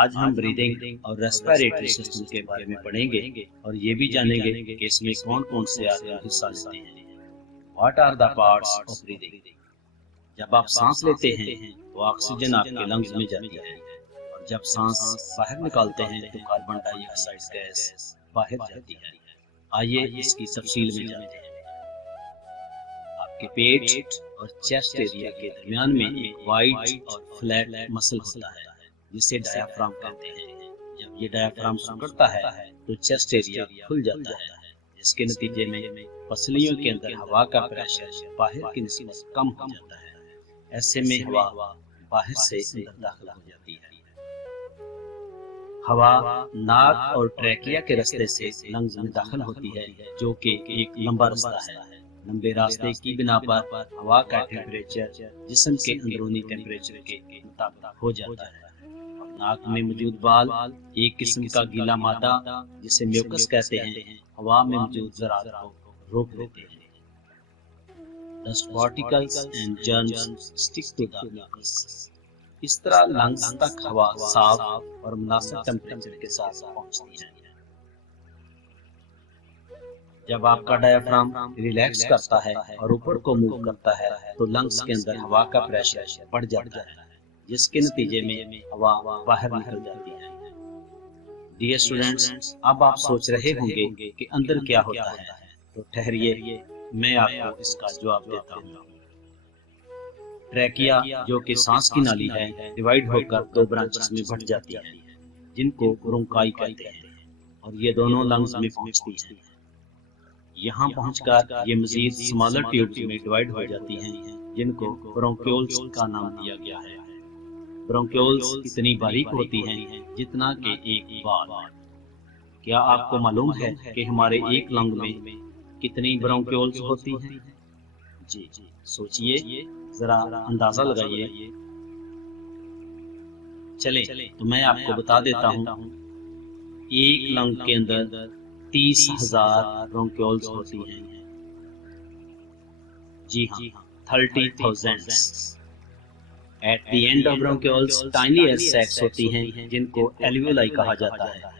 आज हम ब्रीदिंग और रेस्पिरेटरी सिस्टम के बारे में पढ़ेंगे और ये भी जानेंगे कि इसमें कौन कौन से आर्गन हिस्सा लेते हैं। What are the parts of breathing? जब आप सांस लेते हैं तो ऑक्सीजन आपके लंग्स में जाती है और जब सांस बाहर निकालते हैं तो कार्बन डाइऑक्साइड गैस बाहर जाती है। आइए इसकी तफसील में जानते हैं। आपके पेट और चेस्ट एरिया के दरमियान में एक वाइड और फ्लैट मसल होता है जिसे डायाफ्राम कहते हैं। जब ये डायाफ्राम सिकुड़ता है तो चेस्ट एरिया खुल जाता है, जिसके नतीजे में पसलियों के अंदर हवा का प्रेशर बाहर की निस्बत कम हो जाता है। ऐसे में हवा बाहर से अंदर दाखिल हो जाती है। हवा नाक और ट्रैकिया के रास्ते से लंग्स में दाखिल होती है, जो कि एक लंबा रास्ता है। लंबे रास्ते की बिना पर हवा का टेम्परेचर जिस्म के अंदरूनी टेम्परेचर के मुताबिक हो जाता है। नाक में मौजूद बाल एक किस्म का गीला मादा जिसे म्यूकस कहते हैं, हवा में मौजूद ज़रात को रोक देते हैं। Dust particles and germs stick to the mucus. इस तरह लंग्स तक हवा साफ और मुनासिब टेम्परेचर के साथ पहुंचती है। जब आपका डायफ्राम रिलैक्स करता है और ऊपर को मूव करता है तो लंग्स के अंदर हवा का प्रेशर बढ़ जाता है, जिसके नतीजे में हवा बाहर निकल जाती है। डियर स्टूडेंट्स, अब आप सोच रहे होंगे कि अंदर क्या होता है, तो ठहरिए, मैं आपको इसका जवाब देता हूँ। ट्रैकिया, जो कि सांस की नाली है, डिवाइड होकर दो ब्रांचेस में बढ़ जाती है, जिनको ब्रोंकाई कहते हैं, और ये दोनों लंग्स में पहुंचती हैं। यहाँ पहुंचकर ये मजीद स्मॉलर ट्यूब्स में डिवाइड हो जाती हैं, जिनको ब्रोंक्यूल्स का नाम दिया गया है। ब्रोंक्यूल्स इतनी बारीक होती हैं जितना कि एक बाल। क्या आपको मालूम है कि हमारे एक लंग में कितनी ब्रोंक्यूल्स होती हैं? जी, सोचिए, जरा अंदाजा लगाइए। चले तो मैं आपको बता देता हूँ। एक लंग के अंदर 30,000 ब्रोंक्यूल्स होती हैं। जी हाँ, 30,000। At the end of bronchioles, tiny air sacs होती हैं, जिनको एल्वियोलाई कहा जाता है,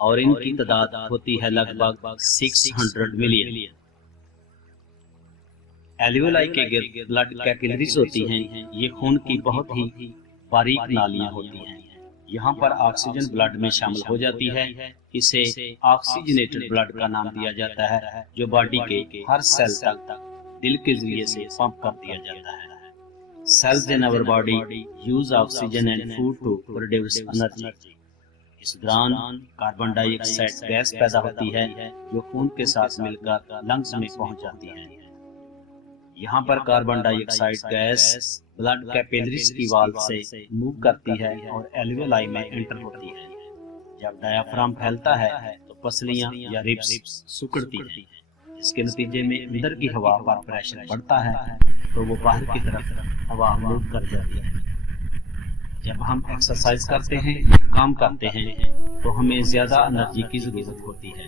और इनकी तादाद होती है लगभग 600 मिलियन। एल्वियोलाई के गिर्द ब्लड कैपिलरीज होती हैं। ये खून की बहुत ही बारीक नालियां होती हैं। यहाँ पर ऑक्सीजन ब्लड में शामिल हो जाती है। इसे ऑक्सीजनेटेड ब्लड का नाम दिया जाता है, जो बॉडी के हर सेल तक दिल के जरिए से पंप कर दिया जाता है। Cells in our body use oxygen and food to produce energy. इस दौरान कार्बन डाइऑक्साइड गैस पैदा होती है, जो खून के साथ मिलकर लंग्स में पहुंच जाती है। यहाँ पर carbon dioxide gas blood capillaries की वाल से मूव करती है और एल्वियोलाई में एंटर होती है। जब डायाफ्राम फैलता है तो पसलियां या रिब्स सिकुड़ती हैं, जिसके नतीजे में अंदर की हवा पर प्रेशर बढ़ता है तो वो बाहर की तरफ हवा मूव कर जाती है। जब हम एक्सरसाइज करते हैं, काम करते हैं, तो हमें ज्यादा एनर्जी की जरूरत होती है,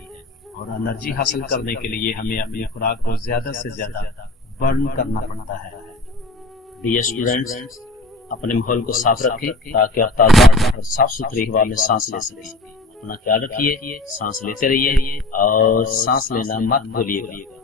और एनर्जी हासिल करने के लिए हमें अपनी खुराक को ज्यादा से ज्यादा बर्न करना पड़ता है। डियर स्टूडेंट्स, अपने माहौल को साफ रखें ताकि आप ताज़ा और साफ सुथरी हवा में सांस ले सकें। अपना ख्याल रखिए, सांस लेते रहिए और सांस लेना मत भूलिएगा।